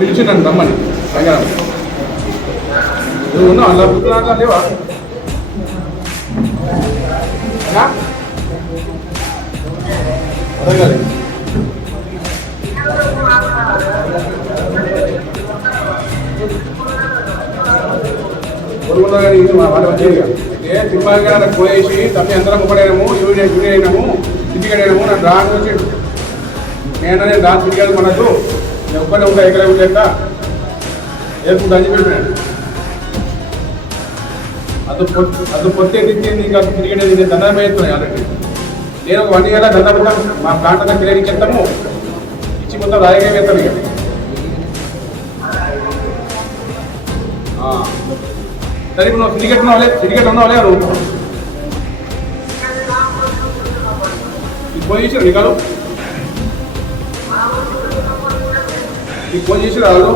పిలిచి నన్ను రమ్మని సంగరం నువ్వు ఉన్నావు అలా పుట్టినా లేవా అడగాలి కానీ వాళ్ళ వచ్చేది అయితే సింపాల్గా నాకు పోయేసి తప్పి అందరం ఒకడైనాము యూనియన్ అయినాము సిద్ధిగడ్ అయినాము నాకు రాని వచ్చాడు నేను రాని సిద్ధిగడ్ మనకు నేను ఒక్కడే ఉంటా ఎక్కడ లేక ఏర్పుడు అని చెప్పినాడు అది పొత్తే తిచ్చింది ఇంకా సిద్ధిగడ్ నేను దండం వేస్తున్నాను ఆల్రెడీ నేను ఒక 1 year దండం కూడా మా ప్లాంట్ అంతా క్లియరింగ్ చేస్తాము ఇచ్చి మొత్తం రాయగా వేస్తాం ఇక సరే ఇప్పుడు సిడికెట్ ఉన్నావులే నువ్వు ఫోన్ చేసి రికాలు నీకు ఫోన్ చేసి రాదు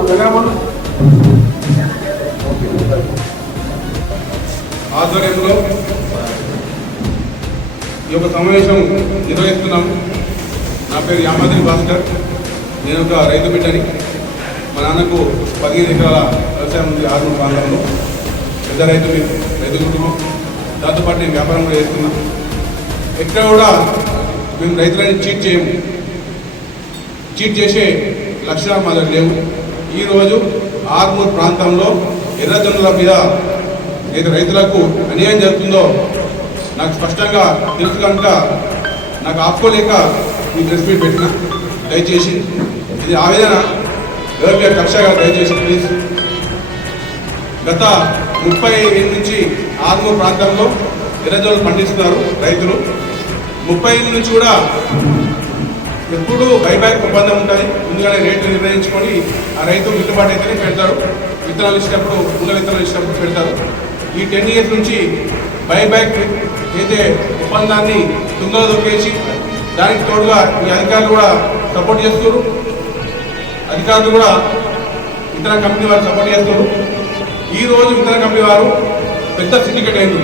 ఆధ్వర్యంలో ఈ యొక్క సమావేశం నిర్వహిస్తున్నాము. నా పేరు యామాద్రి భాస్కర్. నేను ఒక రైతు బిడ్డని. మా నాన్నకు 15 ఎకరాల వ్యవసాయం ఉంది ఆర్మూర్ ప్రాంతంలో. పెద్ద రైతు కుటుంబం. దాంతోపాటు నేను వ్యాపారం కూడా చేస్తున్నాను. ఎక్కడ కూడా మేము రైతులని చీట్ చేయము. చీట్ చేసే లక్ష్యాలు మా దగ్గర లేవు. ఈరోజు ఆర్మూర్ ప్రాంతంలో ఎర్రజొన్నల మీద ఏదైతే రైతులకు అన్యాయం జరుగుతుందో నాకు స్పష్టంగా తెలుసు కనుక నాకు ఆపుకోలేక ఈ ప్రెస్ మీట్ పెట్టిన. దయచేసి ఇది ఆవేదన ఎవరి కక్షగా దయచేసి ప్లీజ్. గత 30 ఏళ్ళ నుంచి ఆర్మూర్ ప్రాంతంలో ఎర్రజొన్నలు పండిస్తున్నారు రైతులు. 30 ఏళ్ళ నుంచి కూడా ఎప్పుడు బైబ్యాక్ ఒప్పందం ఉంటుంది. ముందుగానే రేట్లు నిర్ణయించుకొని ఆ రైతు గిట్టుబాటు అయితేనే పెడతారు. విత్తనాలు ఇచ్చినప్పుడు మూల విత్తనాలు ఇచ్చినప్పుడు పెడతారు. ఈ 10 years నుంచి బైబ్యాక్ అయితే ఒప్పందాన్ని తుంగలో దొక్కేసి దానికి తోడుగా ఈ అధికారులు కూడా సపోర్ట్ చేస్తున్నారు. అధికారులు కూడా ఇతర కంపెనీ వారు సపోర్ట్ చేస్తున్నారు. ఈరోజు ఇతర కంపెనీ వారు పెద్ద సిండికేట్ అయింది.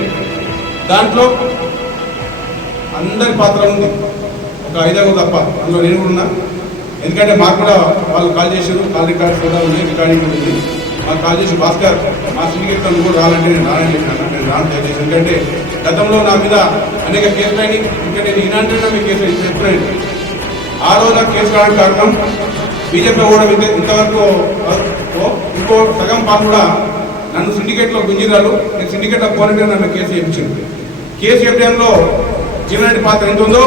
దాంట్లో అందరి పాత్ర ఉంది, ఒక 5 తప్ప. అందులో నేను కూడా ఉన్నా. ఎందుకంటే మాకు కూడా వాళ్ళు కాల్ చేసారు. కాల్ రికార్డ్స్ కూడా ఉన్నాయి, రికార్డింగ్ ఉంది. మాకు కాల్ చేసి భాస్కర్ మా సిండికేట్ కూడా రావాలంటే నేను రానని చెప్పినాను. నేను రాను దయచేసి. ఎందుకంటే గతంలో నా మీద అనేక కేసులు అయినాయి. ఇంకా నేను ఈనాంటే మీ కేసు చెప్తున్నాను. ఆ రోజు నాకు కేసు రావడానికి కారణం బీజేపీ కూడా ఇంతవరకు ఇంకో సగం పాలు కూడా నన్ను సిండికేట్లో గుంజిరాలు. నేను సిండికేట్లో పోనంటే నన్ను కేసు చేయించింది. కేసు చెప్పడంలో జీవనరెడ్డి పాత్ర ఎంత ఉందో,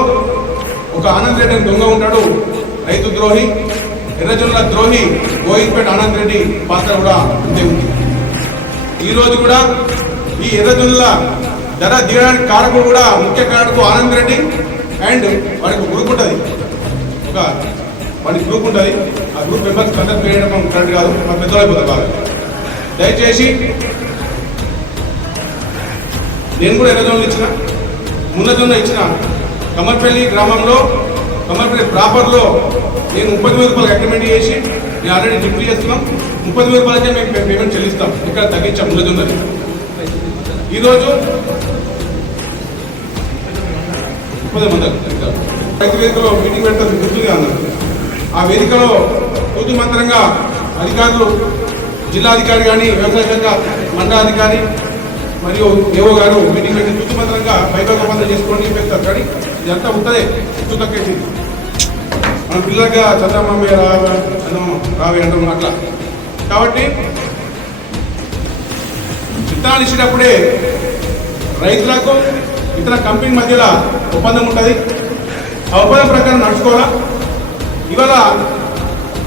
ఒక ఆనంద్ రెడ్డి అని దొంగ ఉంటాడు, రైతు ద్రోహి, ఎర్రజొన్నల ద్రోహి గోవింద్పేట ఆనంద్ రెడ్డి పాత్ర కూడా అంతే ఉంది. ఈరోజు కూడా ఈ ఎర్రజొన్నల ధర దిగడానికి కారకుడు కూడా ముఖ్య కారకుడు ఆనంద్ రెడ్డి అండ్ వాడికి గ్రూప్ ఉంటుంది. వాడికి గ్రూప్ ఉంటుంది. ఆ గ్రూప్ మెంబర్స్ కండక్ట్ చేయడం కరెక్ట్ కాదు. మా పెద్దవాళ్ళైపోతుంది బాగా. దయచేసి నేను కూడా ఎర్రజొన్నలు ఇచ్చిన, మున్నజొన్న ఇచ్చిన. కమర్పల్లి గ్రామంలో, కమర్పల్లి ప్రాపర్లో నేను 30,000 రూపాయలు అగ్రిమెంట్ చేసి నేను ఆల్రెడీ డిప్లీ చేస్తున్నాం. 30,000 రూపాయలకే మేము పేమెంట్ చెల్లిస్తాం. ఇక్కడ తగ్గించాం మున్నజొన్నది. ఈరోజు 30,000 రైతు వేదికలో మీటింగ్ పెట్టాల్సి గుర్తుగా అన్నారు. ఆ వేదికలో తూతు మంత్రంగా అధికారులు, జిల్లాధికారి కానీ, వ్యవసాయ శాఖ మండలాధికారి మరియు ఏవో గారు మీటింగ్ పెట్టి తూతు మంత్రంగా బైబ్యాక్ ఒప్పందం చేసుకోండి పెడతారు. కానీ ఇదంతా ఉంటుందే తూతు తక్కేసి మన పిల్లలుగా చంద్రమామ రావే అంటాం అట్లా. కాబట్టి విత్తనాలు ఇచ్చినప్పుడే రైతులకు ఇతర కంపెనీ మధ్యలో ఒప్పందం ఉంటుంది. ఆ ఒప్పందం ప్రకారం నడుచుకోవాలా. ఇవాళ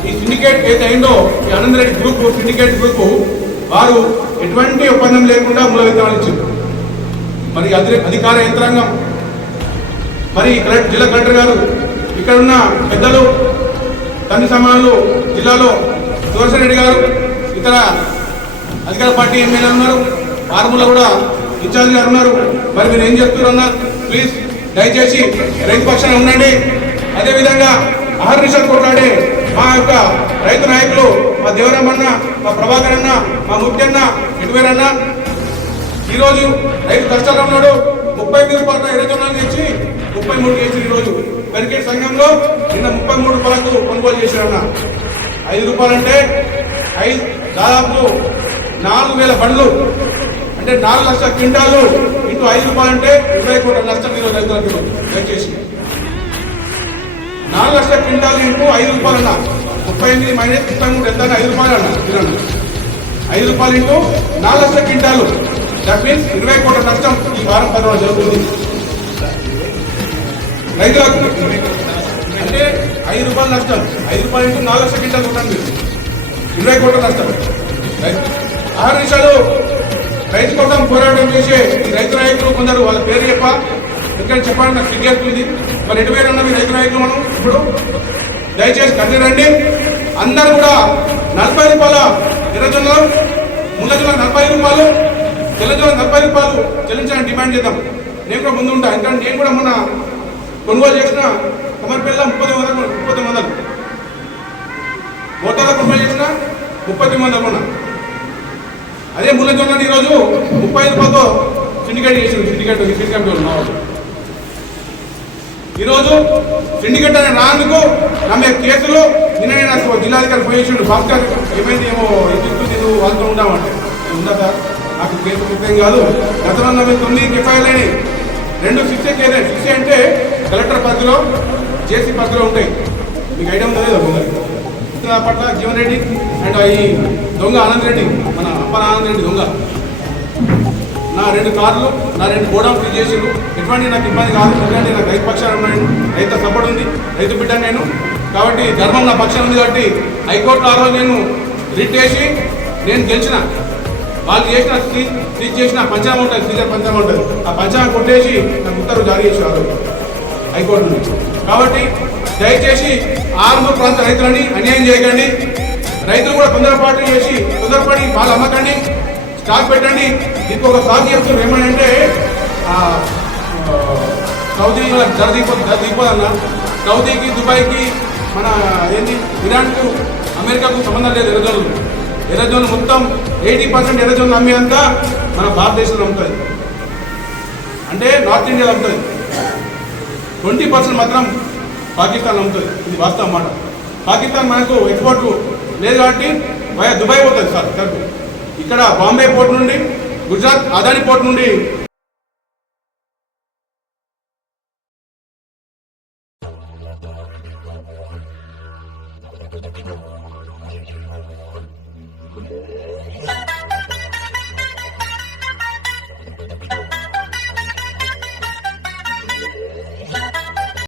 ఈ సిండికేట్ ఏదైతే అయిందో, ఈ Anand Reddy group, syndicate group వారు ఎటువంటి ఒప్పందం లేకుండా మూల విత్తనాలు ఇచ్చారు. మరి అధికార యంత్రాంగం, మరి జిల్లా కలెక్టర్ గారు, ఇక్కడ ఉన్న పెద్దలు, తండ్రి సమానులు, జిల్లాలో సుదర్శన్ రెడ్డి గారు, ఇతర అధికార పార్టీ ఎమ్మెల్యేలు ఉన్నారు, ఆర్మూర్లో కూడా ఇన్ఛార్జ్ గారు ఉన్నారు. మరి మీరు ఏం చెప్తున్నారన్నా ప్లీజ్ దయచేసి రైతు పక్షాన ఉండండి. అదేవిధంగా అహర్నిశలు కొట్లాడే మా యొక్క రైతు నాయకులు, మా దేవరామన్న, మా ప్రభాకర్ అన్న, మా ముఖ్యన్న, ఎటువేరన్న, ఈరోజు రైతు కష్టాలు ఉన్నాడు. 35 రూపాయల ఎర్రజొన్నలు తెచ్చి 33 చేసి ఈరోజు క్రికెట్ సంఘంలో నిన్న 33 రూపాయలకు కొనుగోలు చేశారన్న. 5 రూపాయలంటే దాదాపు 4,000 బండ్లు అంటే 4 లక్షల క్వింటాలు ఇంటూ 5 రూపాయలు అంటే 20 కోట్ల నష్టం ఈరోజు రైతులకు. దయచేసి 4 లక్షల క్వింటాలు ఇంటూ 5 రూపాయలు అన్న 38 మైనస్ 33 ఎంత 5 రూపాయలు అన్న తినండి. 5 రూపాయలు ఇంటూ 4 లక్షల క్వింటాలు దట్ మీన్స్ 20 కోట్ల నష్టం ఈ వారం 10 రోజులు జరుగుతుంది రైతులకు. అంటే 5 రూపాయలు నష్టం, 5 రూపాయలు ఇంటూ 4 లక్షల క్వింటాలు కొట్టండి, 20 కోట్ల నష్టం. ఆరు నిమిషాలు రైతు కోసం పోరాటం చేసే ఈ రైతు నాయకులు కొందరు వాళ్ళ పేరు ఎందుకంటే చెప్పాలని నాకు సిగ్గేస్తుంది. మరి ఎటువైనా ఉన్న మీ రైతు నాయకులు మనం ఇప్పుడు దయచేసి కదిలి రండి. అందరూ కూడా 40 రూపాయల ఎర్రజొన్నలు, ముళ్ళజొన్న 40 రూపాయలు, తెల్లజొన్న 40 రూపాయలు చెల్లించాలని డిమాండ్ చేద్దాం. నేను కూడా ముందు ఉంటాను. ఎందుకంటే నేను కూడా మొన్న కొనుగోలు చేసిన కొమరపల్లిలో 3900 మోటార్ల కొనుగోలు చేసిన 3900 కొన్నా. అదే ముళ్ళజొన్న ఈరోజు 30 రూపాయలతో సిండికేట్ చేసింది. సిండికేట్ వాళ్ళు ఈరోజు సిండికేట్ అనే రాందుకు నా మీద కేసులు నిన్న నేను జిల్లాధికారి పోయేసిండు. భాస్కర్ ఏమైంది ఏమో ఎందుకు నేను వాళ్ళతో ఉంటామంటే ఉందా సార్, నాకు కేసు ముఖ్యం కాదు. గతంలో నా మీద 9 ఎఫ్ఐఆర్లు అయినాయి. 2 శిక్ష అంటే కలెక్టర్ పరిధిలో జేసీ పరిధిలో ఉంటాయి. మీకు ఐడియా ఉందా లేదా? పట్ల జీవన్ రెడ్డి అండ్ ఈ దొంగ ఆనంద్ రెడ్డి, మన అప్పల ఆనంద్ రెడ్డి దొంగ నా 2 కార్లు, నా 2 గోడౌన్ ఫ్రీ చేసిండు. ఎటువంటి నాకు ఇబ్బంది కాదు. ఎందుకంటే నాకు రైతు పక్షాలు ఉన్నాను, రైతు సపోర్ట్ ఉంది, రైతు బిడ్డ నేను. కాబట్టి ధర్మం నా పక్షం ఉంది. కాబట్టి హైకోర్టులో ఆ రోజు నేను రిట్ చేసి నేను గెలిచిన. వాళ్ళు చేసిన సీజ్ చేసిన పంచాంగం ఉంటుంది, సీజర్ పంచాంగం ఉంటుంది. ఆ పంచాంగం కొట్టేసి నాకు ఉత్తర్వు జారీ చేశారు హైకోర్టు నుంచి. కాబట్టి దయచేసి ఆరుమూరు ప్రాంత రైతులని అన్యాయం చేయకండి. రైతులు కూడా తొందరపడి వాళ్ళు అమ్మకండి, స్టాక్ పెట్టండి. ఇంకొక సాగు చెప్తున్నారు ఏమంటే సౌదీ ధర దిగిపోదన్న. సౌదీకి, దుబాయ్కి, మన ఏంటి ఇరాన్కు, అమెరికాకు సంబంధం లేదు. ఎర్రజొన్న మొత్తం 80% ఎర్రజొన్న అమ్మేంతా మన భారతదేశంలో అమ్ముతుంది. అంటే నార్త్ ఇండియాలో అమ్ముతుంది. 20% మాత్రం పాకిస్తాన్ అమ్ముతుంది. ఇది వాస్తవం మాట. పాకిస్తాన్ మనకు ఎక్స్పోర్ట్ లేదు కాబట్టి వయా దుబాయ్ పోతుంది సార్. ఇక్కడ బాంబే పోర్ట్ నుండి, గుజరాత్ అదాని పోర్ట్ నుండి